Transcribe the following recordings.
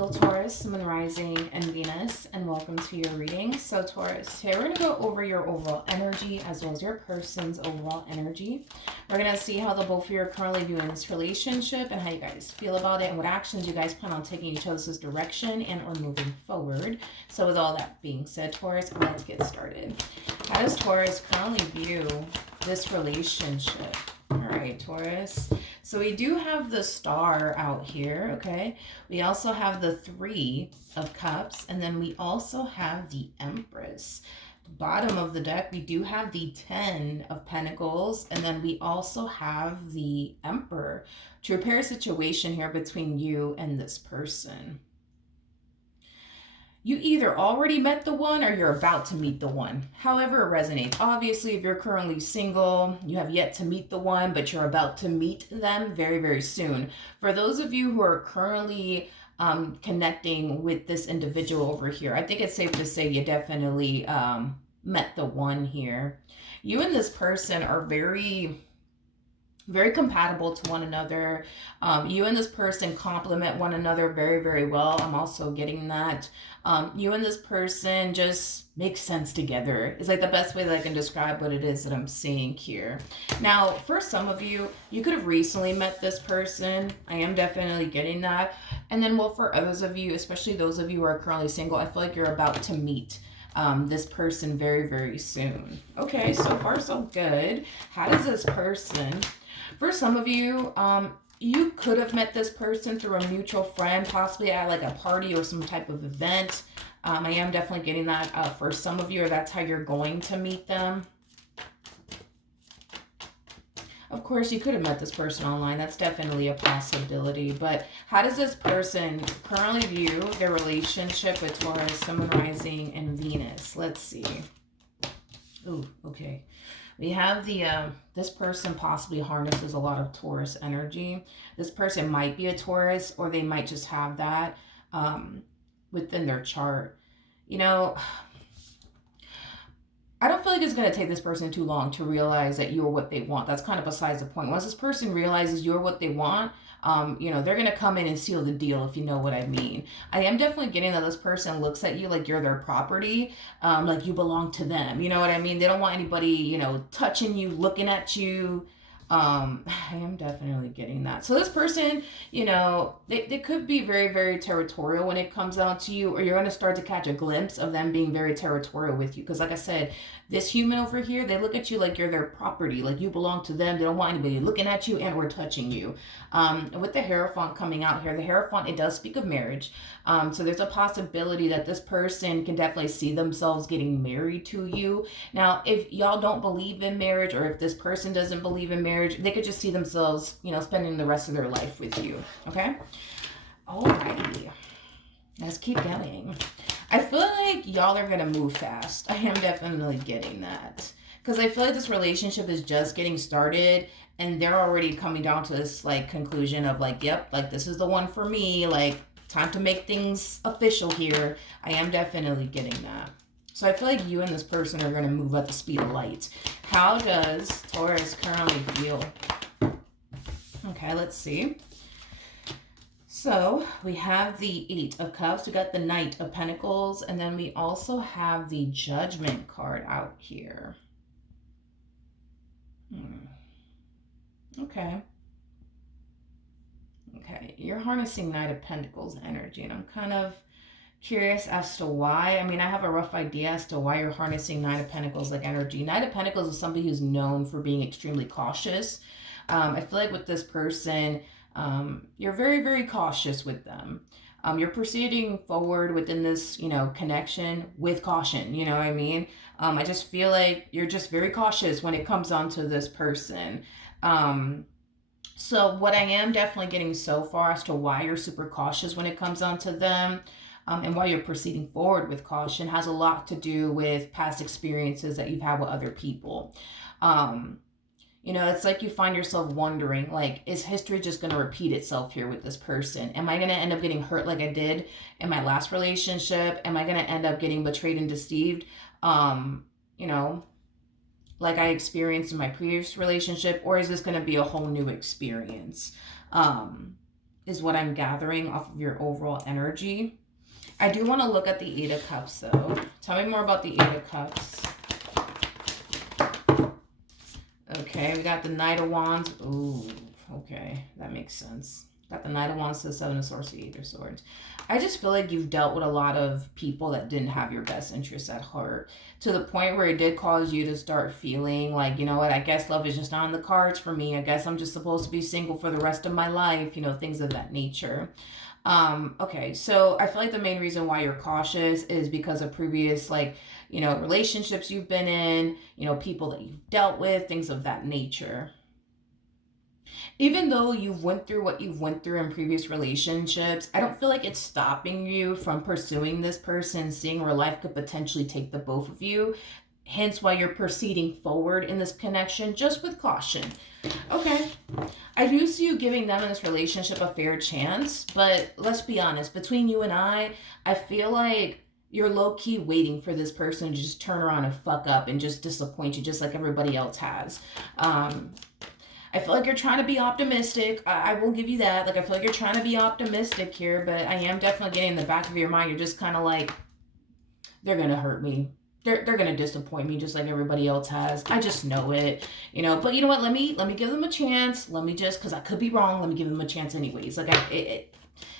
Hello Taurus, Moon Rising, and Venus, and welcome to your reading. So Taurus, here we're going to go over your overall energy as well as your person's overall energy. We're going to see how the both of you are currently viewing this relationship and how you guys feel about it and what actions you guys plan on taking each other's direction and or moving forward. So with all that being said, Taurus, let's get started. How does Taurus currently view this relationship? All right, Taurus. So we do have the Star out here, okay? We also have the Three of Cups, and then we also have the Empress. Bottom of the deck, we do have the 10 of Pentacles, and then we also have the Emperor to repair a situation here between you and this person. You either already met the one or you're about to meet the one. However it resonates. Obviously, if you're currently single, you have yet to meet the one, but you're about to meet them very, very soon. For those of you who are currently connecting with this individual over here, I think it's safe to say you definitely met the one here. You and this person are very compatible to one another. You and this person complement one another very, very well. I'm also getting that. You and this person just make sense together. It's like the best way that I can describe what it is that I'm seeing here. Now, for some of you, you could have recently met this person. I am definitely getting that. And then, well, for others of you, especially those of you who are currently single, I feel like you're about to meet this person very, very soon. Okay, so far so good. How does this person... For some of you, you could have met this person through a mutual friend, possibly at like a party or some type of event. I am definitely getting that for some of you, or that's how you're going to meet them. Of course, you could have met this person online. That's definitely a possibility. But how does this person currently view their relationship with Taurus, Sun, Rising, and Venus? Let's see. Ooh, okay. We have the, this person possibly harnesses a lot of Taurus energy. This person might be a Taurus, or they might just have that within their chart. You know, I don't feel like it's going to take this person too long to realize that you're what they want. That's kind of besides the point. Once this person realizes you're what they want, you know, they're going to come in and seal the deal, if you know what I mean. I am definitely getting that this person looks at you like you're their property, like you belong to them. You know what I mean? They don't want anybody, you know, touching you, looking at you. I am definitely getting that. So this person, you know, they could be very, very territorial when it comes down to you, or you're going to start to catch a glimpse of them being very territorial with you. Because like I said, this human over here, they look at you like you're their property, like you belong to them. They don't want anybody looking at you and or touching you. With the Hierophant coming out here, the Hierophant, it does speak of marriage. So there's a possibility that this person can definitely see themselves getting married to you. Now, if y'all don't believe in marriage, or if this person doesn't believe in marriage, they could just see themselves, you know, spending the rest of their life with you. Okay? Alrighty. Let's keep going. I feel like y'all are going to move fast. I am definitely getting that. Because I feel like this relationship is just getting started, and they're already coming down to this, like, conclusion of, like, yep, like, this is the one for me. Like, time to make things official here. I am definitely getting that. So I feel like you and this person are going to move at the speed of light. How does Taurus currently feel? Okay, let's see. So we have the 8 of Cups. We got the Knight of Pentacles. And then we also have the Judgment card out here. Okay. Okay, you're harnessing Knight of Pentacles energy, and I'm kind of curious as to why. I mean, I have a rough idea as to why you're harnessing Knight of Pentacles like energy. Knight of Pentacles is somebody who's known for being extremely cautious. I feel like with this person, you're very, very cautious with them. You're proceeding forward within this, you know, connection with caution. You know what I mean? I just feel like you're just very cautious when it comes on to this person. So what I am definitely getting so far as to why you're super cautious when it comes on to them, and why you're proceeding forward with caution, has a lot to do with past experiences that you've had with other people. You know, it's like you find yourself wondering, like, is history just going to repeat itself here with this person? Am I going to end up getting hurt like I did in my last relationship? Am I going to end up getting betrayed and deceived? You know, like I experienced in my previous relationship, or is this going to be a whole new experience? is what I'm gathering off of your overall energy. I do want to look at the Eight of Cups, though. Tell me more about the Eight of Cups. Okay, we got the Knight of Wands. Ooh, okay, that makes sense. Got the Knight of Wands to the Seven of Swords, the Eight of Swords. I just feel like you've dealt with a lot of people that didn't have your best interests at heart, to the point where it did cause you to start feeling like, you know what, I guess love is just not on the cards for me. I guess I'm just supposed to be single for the rest of my life, you know, things of that nature. Okay, so I feel like the main reason why you're cautious is because of previous, like, you know, relationships you've been in, you know, people that you've dealt with, things of that nature. Even though you've went through what you've went through in previous relationships, I don't feel like it's stopping you from pursuing this person, seeing where life could potentially take the both of you. Hence why you're proceeding forward in this connection, just with caution. Okay. I do see you giving them in this relationship a fair chance, but let's be honest, between you and I feel like you're low-key waiting for this person to just turn around and fuck up and just disappoint you, just like everybody else has. I feel like you're trying to be optimistic. I will give you that. Like, I feel like you're trying to be optimistic here, but I am definitely getting in the back of your mind. You're just kind of like, they're going to hurt me. They're going to disappoint me just like everybody else has. I just know it, you know. But you know what? Let me give them a chance. Let me just, because I could be wrong, let me give them a chance anyways. Like,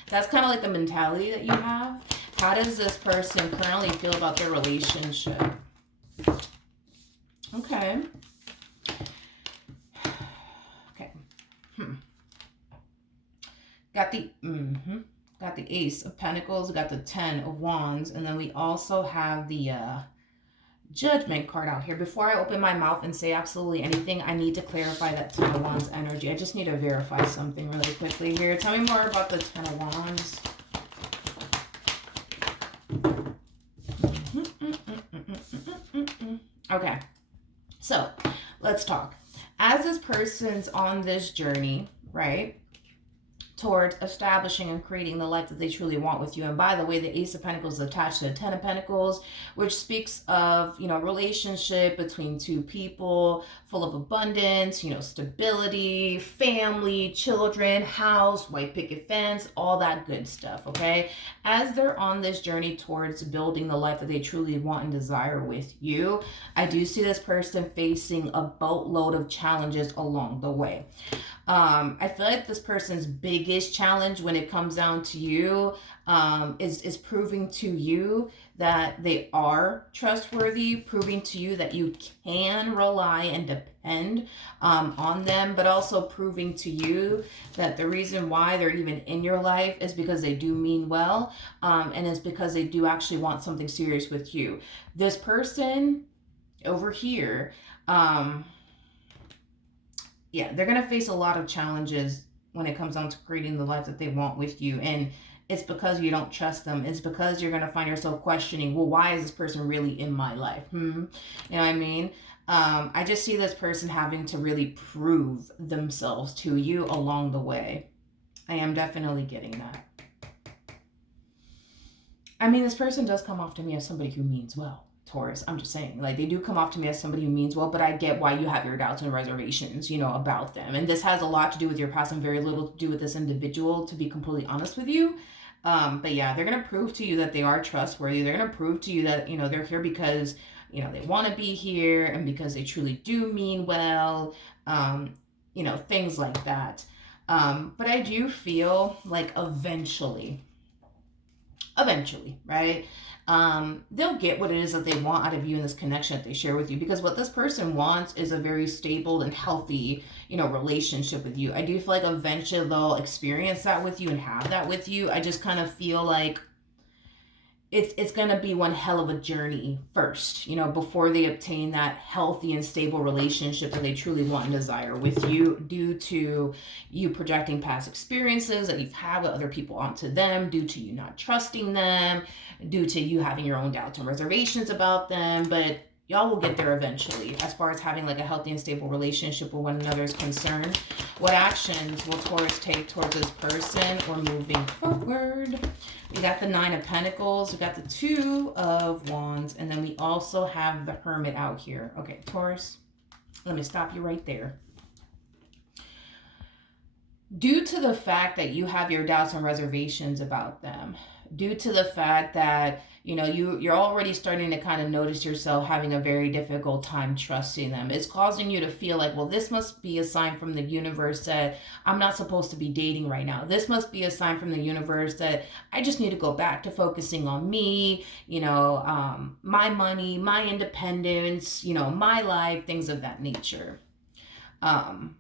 that's kind of like the mentality that you have. How does this person currently feel about their relationship? Okay. Got the Ace of Pentacles, got the 10 of Wands, and then we also have the Judgment card out here. Before I open my mouth and say absolutely anything, I need to clarify that 10 of Wands energy. I just need to verify something really quickly here. Tell me more about the 10 of Wands. Okay, so let's talk. As this person's on this journey, right, towards establishing and creating the life that they truly want with you. And by the way, the Ace of Pentacles is attached to the 10 of Pentacles, which speaks of, you know, relationship between two people, full of abundance, you know, stability, family, children, house, white picket fence, all that good stuff, okay? As they're on this journey towards building the life that they truly want and desire with you, I do see this person facing a boatload of challenges along the way. I feel like this person's biggest challenge when it comes down to you is proving to you that they are trustworthy, proving to you that you can rely and depend on them, but also proving to you that the reason why they're even in your life is because they do mean well, and it's because they do actually want something serious with you. This person over here, yeah, they're going to face a lot of challenges when it comes down to creating the life that they want with you. And it's because you don't trust them. It's because you're going to find yourself questioning, well, why is this person really in my life? You know what I mean? I just see this person having to really prove themselves to you along the way. I am definitely getting that. I mean, this person does come off to me as somebody who means well. Taurus, I'm just saying, like, they do come off to me as somebody who means well, but I get why you have your doubts and reservations, you know, about them. And this has a lot to do with your past and very little to do with this individual, to be completely honest with you. But yeah, they're going to prove to you that they are trustworthy. They're going to prove to you that, you know, they're here because, you know, they want to be here and because they truly do mean well, you know, things like that. But I do feel like eventually, right? They'll get what it is that they want out of you in this connection that they share with you, because what this person wants is a very stable and healthy, you know, relationship with you. I do feel like eventually they'll experience that with you and have that with you. I just kind of feel like it's going to be one hell of a journey first, you know, before they obtain that healthy and stable relationship that they truly want and desire with you, due to you projecting past experiences that you've had with other people onto them, due to you not trusting them, due to you having your own doubts and reservations about them. But y'all will get there eventually. As far as having like a healthy and stable relationship with one another is concerned, what actions will Taurus take towards this person or moving forward? We got the 9 of Pentacles, we got the 2 of Wands, and then we also have the Hermit out here. Okay, Taurus, let me stop you right there. due to the fact that you have your doubts and reservations about them, due to the fact that you're already starting to kind of notice yourself having a very difficult time trusting them, it's causing you to feel like, well, this must be a sign from the universe that I'm not supposed to be dating right now. This must be a sign from the universe that I just need to go back to focusing on me, my money, my independence, my life, things of that nature. um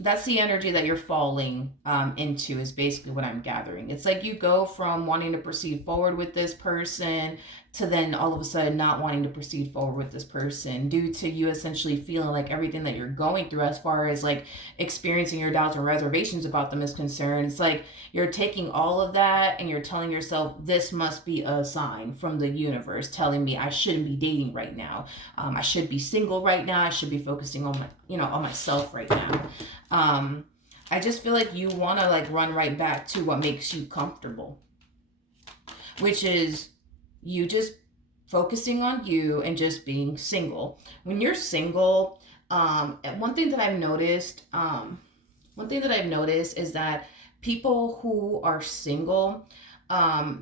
that's the energy that you're falling into, is basically what I'm gathering. It's like you go from wanting to proceed forward with this person to then all of a sudden not wanting to proceed forward with this person, due to you essentially feeling like everything that you're going through as far as like experiencing your doubts and reservations about them is concerned. It's like you're taking all of that and you're telling yourself, this must be a sign from the universe telling me I shouldn't be dating right now. I should be single right now. I should be focusing on on myself right now. um I just feel like you want to like run right back to what makes you comfortable, which is you just focusing on you and just being single. When you're single, one thing that I've noticed, is that people who are single,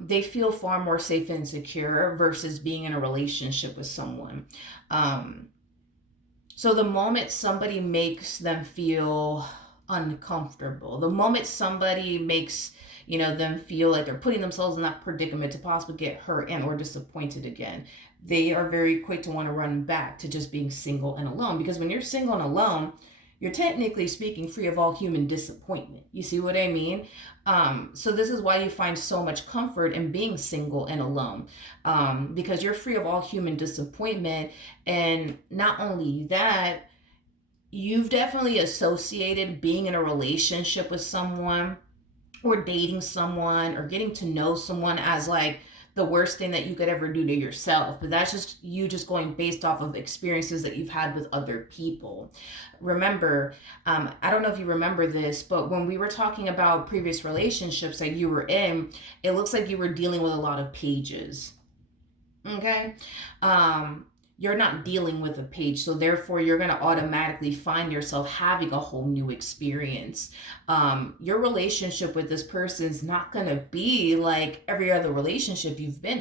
they feel far more safe and secure versus being in a relationship with someone. Um, so the moment somebody makes them feel uncomfortable, the moment somebody makes them feel like they're putting themselves in that predicament to possibly get hurt and or disappointed again, they are very quick to want to run back to just being single and alone. Because when you're single and alone, you're technically speaking free of all human disappointment. You see what I mean? So this is why you find so much comfort in being single and alone, because you're free of all human disappointment. And not only that, you've definitely associated being in a relationship with someone or dating someone or getting to know someone as like the worst thing that you could ever do to yourself. But that's just you just going based off of experiences that you've had with other people. Remember, I don't know if you remember this, but when we were talking about previous relationships that you were in, it looks like you were dealing with a lot of pages. Okay. You're not dealing with a page, so therefore you're going to automatically find yourself having a whole new experience. Your relationship with this person is not going to be like every other relationship you've been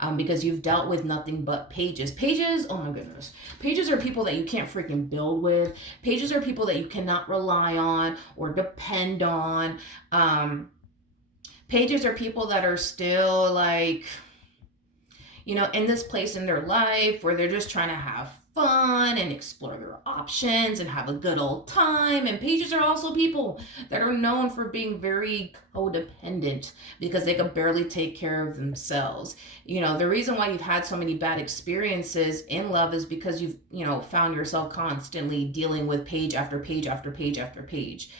in, because you've dealt with nothing but pages. Pages, oh my goodness, pages are people that you can't freaking build with. Pages are people that you cannot rely on or depend on. Pages are people that are still like, in this place in their life where they're just trying to have fun and explore their options and have a good old time. And pages are also people that are known for being very codependent because they can barely take care of themselves. The reason why you've had so many bad experiences in love is because you've, found yourself constantly dealing with page after page after page after page.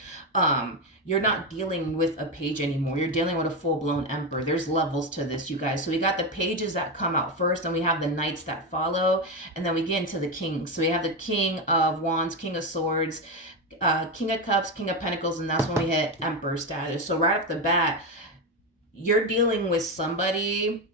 You're not dealing with a page anymore. You're dealing with a full-blown emperor. There's levels to this, you guys. So we got the pages that come out first, and we have the knights that follow, and then we get into the kings. So we have the king of wands, king of swords, king of cups, king of pentacles, and that's when we hit emperor status. So right off the bat, you're dealing with somebody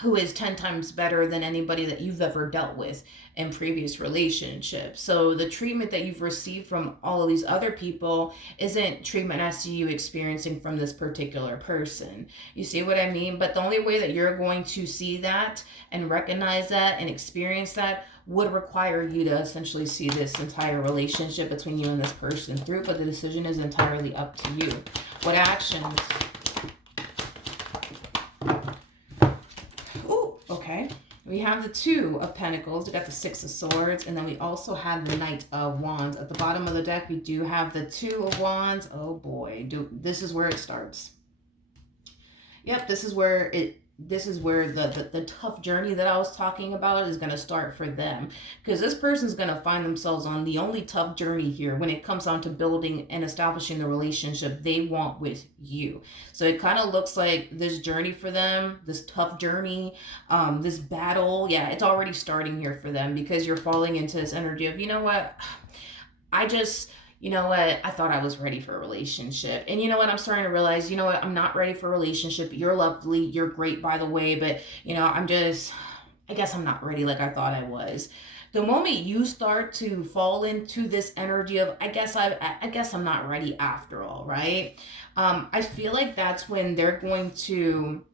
who is 10 times better than anybody that you've ever dealt with in previous relationships. So the treatment that you've received from all of these other people isn't treatment I see you experiencing from this particular person. You see what I mean? But the only way that you're going to see that and recognize that and experience that would require you to essentially see this entire relationship between you and this person through, but the decision is entirely up to you. What actions? Okay, we have the Two of Pentacles, we got the Six of Swords, and then we also have the Knight of Wands. At the bottom of the deck, we do have the Two of Wands. Oh boy, this is where it starts. Yep, this is where the tough journey that I was talking about is going to start for them, because this person's going to find themselves on the only tough journey here when it comes down to building and establishing the relationship they want with you. So it kind of looks like this journey for them, this tough journey, this battle, yeah, it's already starting here for them, because you're falling into this energy of, I thought I was ready for a relationship. And I'm starting to realize, I'm not ready for a relationship. You're lovely. You're great, by the way. But, I guess I'm not ready like I thought I was. The moment you start to fall into this energy of, I guess I'm not ready after all, right? I feel like that's when they're going to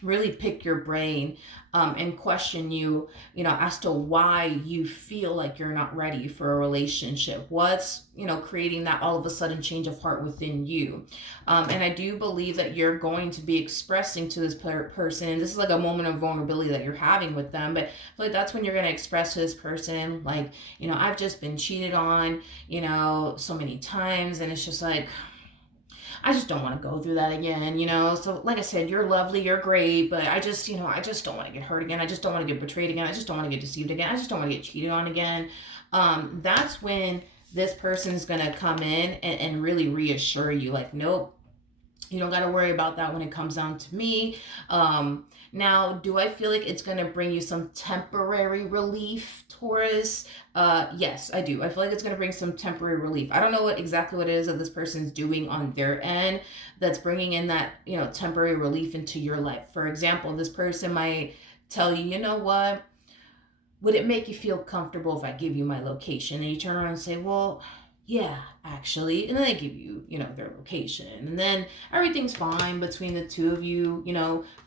really pick your brain, and question you, as to why you feel like you're not ready for a relationship. What's, creating that all of a sudden change of heart within you? And I do believe that you're going to be expressing to this person, and this is like a moment of vulnerability that you're having with them, but I feel like that's when you're going to express to this person, like, I've just been cheated on, so many times, and it's just like, I just don't want to go through that again. So, like I said, you're lovely, you're great, but I just don't want to get hurt again. I just don't want to get betrayed again. I just don't want to get deceived again. I just don't want to get cheated on again. That's when this person is going to come in and really reassure you, like, nope, you don't got to worry about that when it comes down to me. Now, do I feel like it's going to bring you some temporary relief, Taurus? Yes, I do. I feel like it's going to bring some temporary relief. I don't know exactly what it is that this person's doing on their end that's bringing in that, temporary relief into your life. For example, this person might tell you, you know what? Would it make you feel comfortable if I give you my location? And you turn around and say, well, yeah, actually. And then they give you, their location. And then everything's fine between the two of you,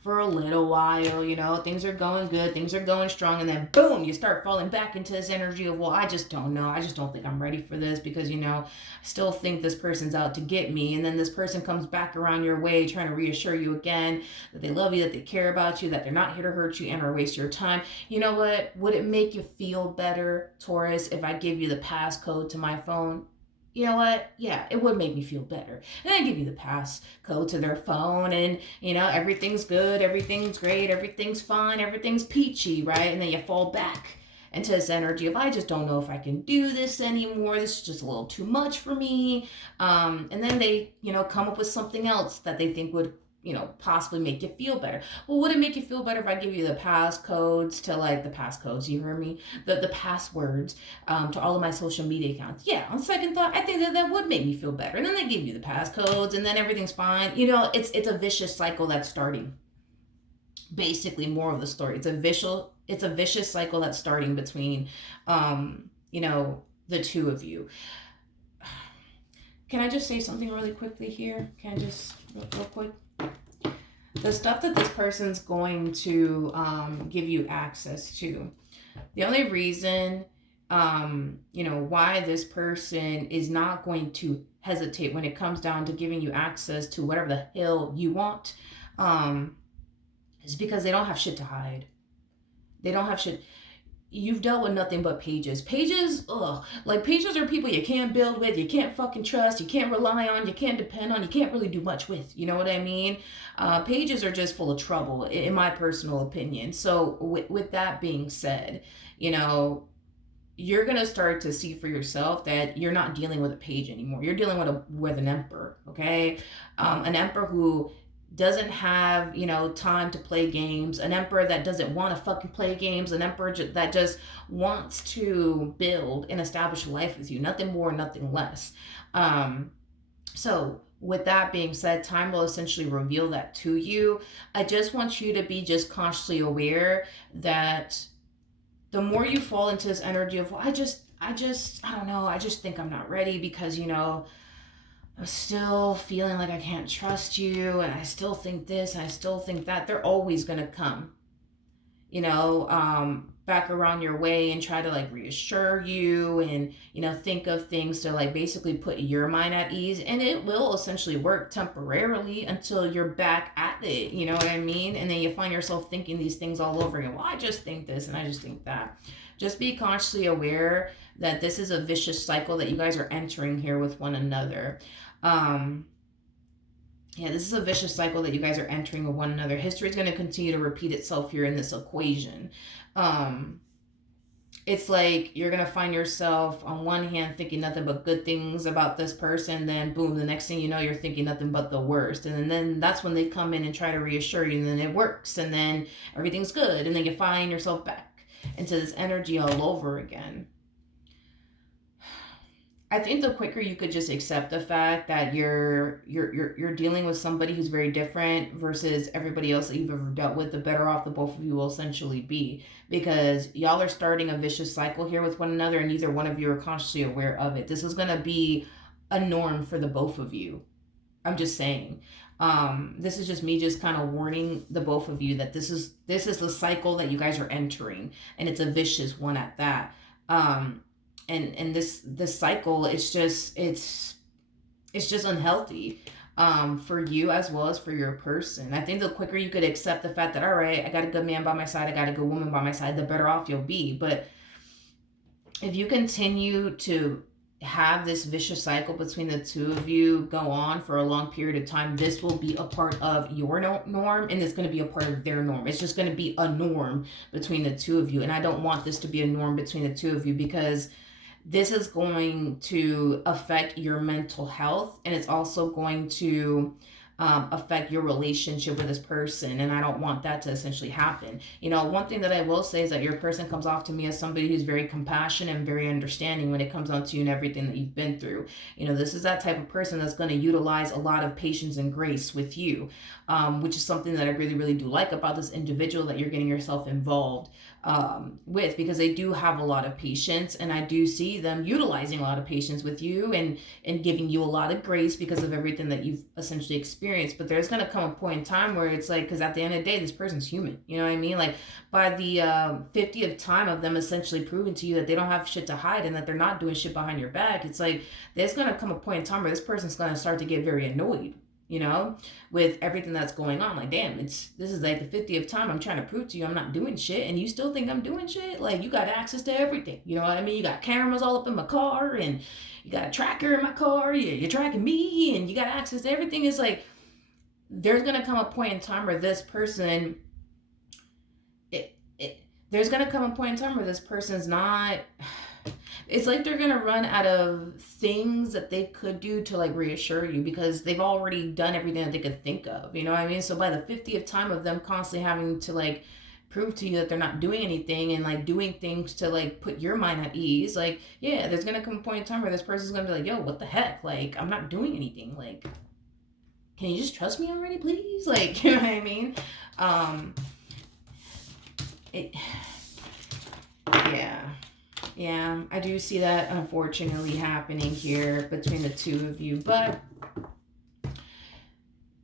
for a little while, things are going good, things are going strong. And then boom, you start falling back into this energy of, well, I just don't know. I just don't think I'm ready for this because, I still think this person's out to get me. And then this person comes back around your way trying to reassure you again that they love you, that they care about you, that they're not here to hurt you and or waste your time. You know what? Would it make you feel better, Taurus, if I give you the passcode to my phone? You know what? Yeah, it would make me feel better. And I give you the passcode to their phone, and everything's good, everything's great, everything's fine, everything's peachy, right? And then you fall back into this energy of, I just don't know if I can do this anymore. This is just a little too much for me. And then they, come up with something else that they think would, possibly make you feel better. Well, would it make you feel better if I give you the passcodes to, like, the passcodes, you heard me? The passwords, to all of my social media accounts? Yeah, on second thought, I think that would make me feel better. And then they give you the passcodes, and then everything's fine. It's a vicious cycle that's starting. Basically, more of the story. It's a vicious cycle that's starting between, the two of you. Can I just say something really quickly here? Can I just, real quick? The stuff that this person's going to give you access to, the only reason, why this person is not going to hesitate when it comes down to giving you access to whatever the hell you want, is because they don't have shit to hide. They don't have shit. You've dealt with nothing but pages. Pages, ugh. Like, pages are people you can't build with, you can't fucking trust, you can't rely on, you can't depend on, you can't really do much with. You know what I mean? Pages are just full of trouble, in my personal opinion. So, with that being said, you're going to start to see for yourself that you're not dealing with a page anymore. You're dealing with an emperor, okay? An emperor who doesn't have, time to play games, an emperor that doesn't want to fucking play games, an emperor that just wants to build and establish a life with you, nothing more, nothing less. So with that being said, time will essentially reveal that to you. I just want you to be just consciously aware that the more you fall into this energy of, well, I don't know, I just think I'm not ready because, I'm still feeling like I can't trust you, and I still think this, and I still think that, they're always going to come, back around your way and try to, like, reassure you and, think of things to, like, basically put your mind at ease. And it will essentially work temporarily until you're back at it, you know what I mean? And then you find yourself thinking these things all over again. Well, I just think this and I just think that. Just be consciously aware that this is a vicious cycle that you guys are entering here with one another. This is a vicious cycle that you guys are entering with one another. History is going to continue to repeat itself here in this equation. It's like you're going to find yourself on one hand thinking nothing but good things about this person. Then boom, the next thing you know, you're thinking nothing but the worst. And then that's when they come in and try to reassure you, and then it works. And then everything's good. And then you find yourself back into this energy all over again. I think the quicker you could just accept the fact that you're dealing with somebody who's very different versus everybody else that you've ever dealt with, the better off the both of you will essentially be. Because y'all are starting a vicious cycle here with one another, and neither one of you are consciously aware of it. This is gonna be a norm for the both of you. I'm just saying. This is just me just kind of warning the both of you that this is the cycle that you guys are entering, and it's a vicious one at that. And this cycle, it's just unhealthy, for you as well as for your person. I think the quicker you could accept the fact that, all right, I got a good man by my side, I got a good woman by my side, the better off you'll be. But if you continue to have this vicious cycle between the two of you go on for a long period of time, this will be a part of your norm, and it's going to be a part of their norm. It's just going to be a norm between the two of you. And I don't want this to be a norm between the two of you, because this is going to affect your mental health, and it's also going to affect your relationship with this person, and I don't want that to essentially happen. One thing that I will say is that your person comes off to me as somebody who's very compassionate and very understanding when it comes down to you and everything that you've been through. This is that type of person that's going to utilize a lot of patience and grace with you, which is something that I really, really do like about this individual that you're getting yourself involved with, because they do have a lot of patience, and I do see them utilizing a lot of patience with you and giving you a lot of grace because of everything that you've essentially experienced. But there's going to come a point in time where it's like, because at the end of the day, this person's human, you know what I mean? Like, by the 50th time of them essentially proving to you that they don't have shit to hide and that they're not doing shit behind your back, it's like there's going to come a point in time where this person's going to start to get very annoyed, with everything that's going on. Like, damn, this is like the 50th time I'm trying to prove to you I'm not doing shit, and you still think I'm doing shit? Like, you got access to everything, you know what I mean? You got cameras all up in my car, and you got a tracker in my car, you're tracking me, and you got access to everything. It's like, there's going to come a point in time where this person, there's going to come a point in time where this person's not, it's like they're going to run out of things that they could do to like reassure you, because they've already done everything that they could think of, you know what I mean? So by the 50th time of them constantly having to like prove to you that they're not doing anything and like doing things to like put your mind at ease, like, yeah, there's going to come a point in time where this person's going to be like, yo, what the heck? Like, I'm not doing anything. Like, can you just trust me already, please? Like, you know what I mean? Yeah, I do see that unfortunately happening here between the two of you, but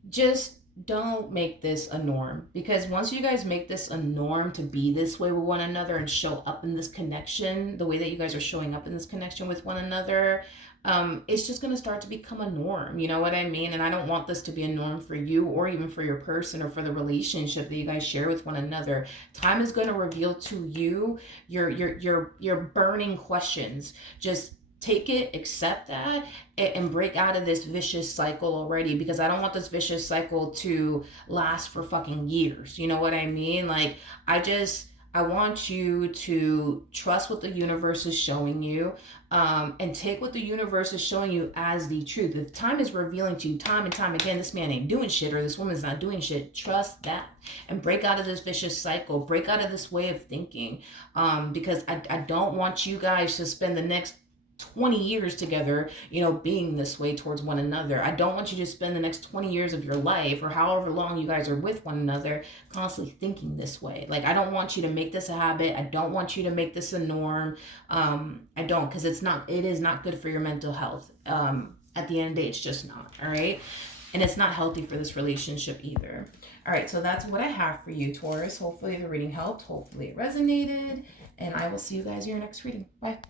just don't make this a norm, because once you guys make this a norm to be this way with one another and show up in this connection the way that you guys are showing up in this connection with one another, it's just going to start to become a norm, you know what I mean? And I don't want this to be a norm for you, or even for your person, or for the relationship that you guys share with one another. Time is going to reveal to you your burning questions. Just take it, accept that, and break out of this vicious cycle already, because I don't want this vicious cycle to last for fucking years. You know what I mean? Like, I want you to trust what the universe is showing you, and take what the universe is showing you as the truth. If time is revealing to you time and time again, this man ain't doing shit, or this woman's not doing shit, trust that and break out of this vicious cycle, break out of this way of thinking, because I don't want you guys to spend the next 20 years together, being this way towards one another. I don't want you to spend the next 20 years of your life, or however long you guys are with one another, constantly thinking this way. Like, I don't want you to make this a habit. I don't want you to make this a norm. I don't, because it is not good for your mental health. At the end of the day, it's just not, all right? And it's not healthy for this relationship either. All right, so that's what I have for you, Taurus. Hopefully the reading helped. Hopefully it resonated. And I will see you guys in your next reading. Bye.